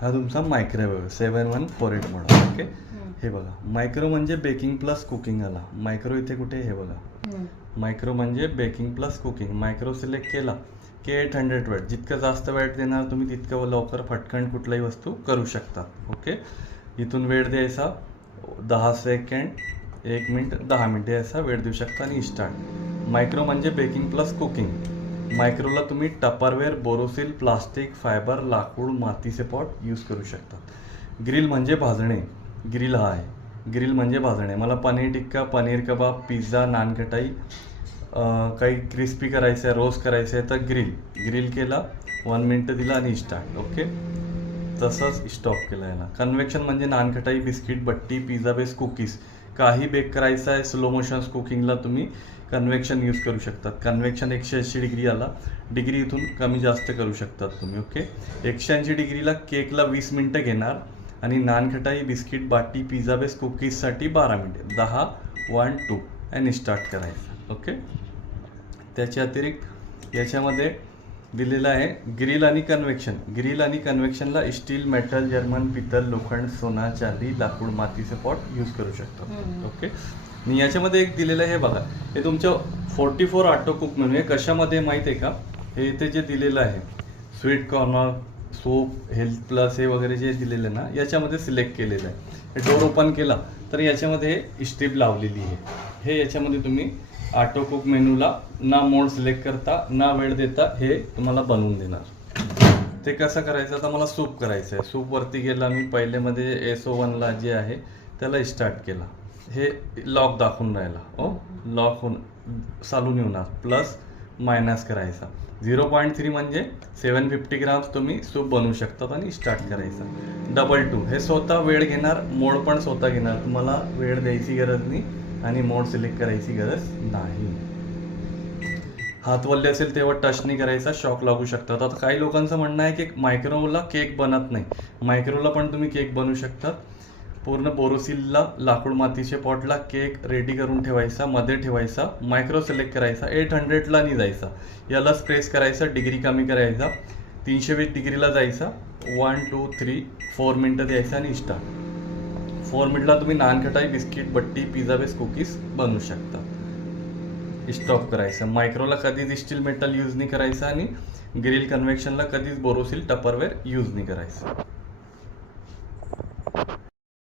हा तुमचा microwave 7148 model. Okay, हे बघा मायक्रो म्हणजे बेकिंग प्लस कुकिंग आला. मायक्रो इथे कुठे, हे बघा मायक्रो म्हणजे baking plus cooking. Micro select केला की 800 वॅट. जितकं जास्त वॅट देणार तुम्ही तितकं लवकर फटकन कुठलाही वस्तू करू शकता. ओके, इथून वेळ द्यायचा 10 सेकंड, 1 मिनिट, 10 मिनिटे असा वेळ देऊ शकता आणि स्टार्ट. मायक्रो म्हणजे बेकिंग प्लस कुकिंग. मायक्रोला तुम्ही टपरवेअर, बोरोसिल, प्लास्टिक, फायबर, लाकूड, मातीचे पॉट यूज करू शकता. ग्रिल म्हणजे भाजणे. ग्रिल हा आहे, ग्रिल म्हणजे भाजणे. मला पनीर टिक्का, पनीर कबाब, पिझ्झा, नानकटाई काही क्रिस्पी करायचं आहे, रोस्ट करायचं आहे तर ग्रिल केला, 1 मिनिट दिला आणि स्टार्ट. ओके, तसंच स्टॉप केला याला. कन्व्हेक्शन म्हणजे नानकटाई, बिस्किट, बट्टी, पिझ्झा बेस, कुकीज काही बेक करायचं आहे स्लो मोशन कुकिंगला तुम्ही कन्व्हेक्शन यूज करू शकतात. कन्व्हेक्शन 180 डिग्री आला. डिग्री इथून कमी जास्त करू शकतात तुम्ही. ओके, 180 डिग्रीला केकला 20 मिनटं घेणार आणि नानखटाई, बिस्किट, बाटी, पिझ्झा बेस, कुकीजसाठी 12 मिनिटे. 10, 1, 2 आणि स्टार्ट करायचं. ओके, त्याच्या अतिरिक्त याच्यामध्ये दिलेलं आहे ग्रिल आणि कन्व्हेक्शन. ग्रिल आणि कन्व्हेक्शनला स्टील, मेटल, जर्मन, पितल, लोखंड, सोना, चांदी, लाकूड, मातीचे पॉट यूज करू शकतो. ओके, आणि याच्यामध्ये एक दिलेलं आहे, हे बघा, हे तुमचं 44 ऑटो कुक मेनू आहे. कशामध्ये माहीत आहे का, हे इथे जे दिलेलं आहे sweet corner, soup, health plus हे वगैरे जे दिलेलं आहे ना, याच्यामध्ये सिलेक्ट केलेलं आहे. हे डोर ओपन केला तर याच्यामध्ये स्ट्रीप लावलेली आहे. हे याच्यामध्ये तुम्ही ऑटो कुक मेनूला ना मोड सिलेक्ट करता ना वेळ देता हे तुम्हाला बनवून देणार. ते कसं करायचं, आता मला सूप करायचं आहे. सूपवरती गेला मी, पहिलेमध्ये SO1ला जे आहे त्याला स्टार्ट केला. हे लॉक दाखवून राहिला. लॉक होऊन चालून येणार, प्लस मायनस करायचा. 0.3 म्हणजे 750 ग्राम्स तुम्ही सूप बनवू शकतात आणि स्टार्ट करायचं. 2 हे स्वतः वेळ घेणार, मोड पण स्वतः घेणार. तुम्हाला वेळ द्यायची गरज नाही आणि मोड सिलेक्ट करायची गरज नाही. हात वल्ले असेल तेव्हा टच नाही करायचा, शॉक लागू शकतात. आता काही लोकांचं म्हणणं आहे की मायक्रोला केक बनत नाही. मायक्रोला पण तुम्ही केक बनवू शकतात. पूर्ण बोरोसिलला, लाकूड, मातीचे पॉटला केक रेडी करून ठेवायचा, मध्ये ठेवायचा, मायक्रो सिलेक्ट करायचा, 800ला नाही जायचा, यालाच प्रेस करायचं, डिग्री कमी करायचा, 320 डिग्रीला जायचा, 1, 2, 3, 4 मिनटं द्यायचं आणि स्टार्ट. 4 मिनिटला तुम्ही नानखटाई, बिस्किट, बट्टी, पिझ्झा बेस, कुकीज बनवू शकता. स्टॉप करायचं. मायक्रोला कधीच स्टील, मेटल यूज नाही करायचं आणि ग्रिल, कन्व्हेक्शनला कधीच बोरोसिल, टपरवेअर यूज नाही करायचं.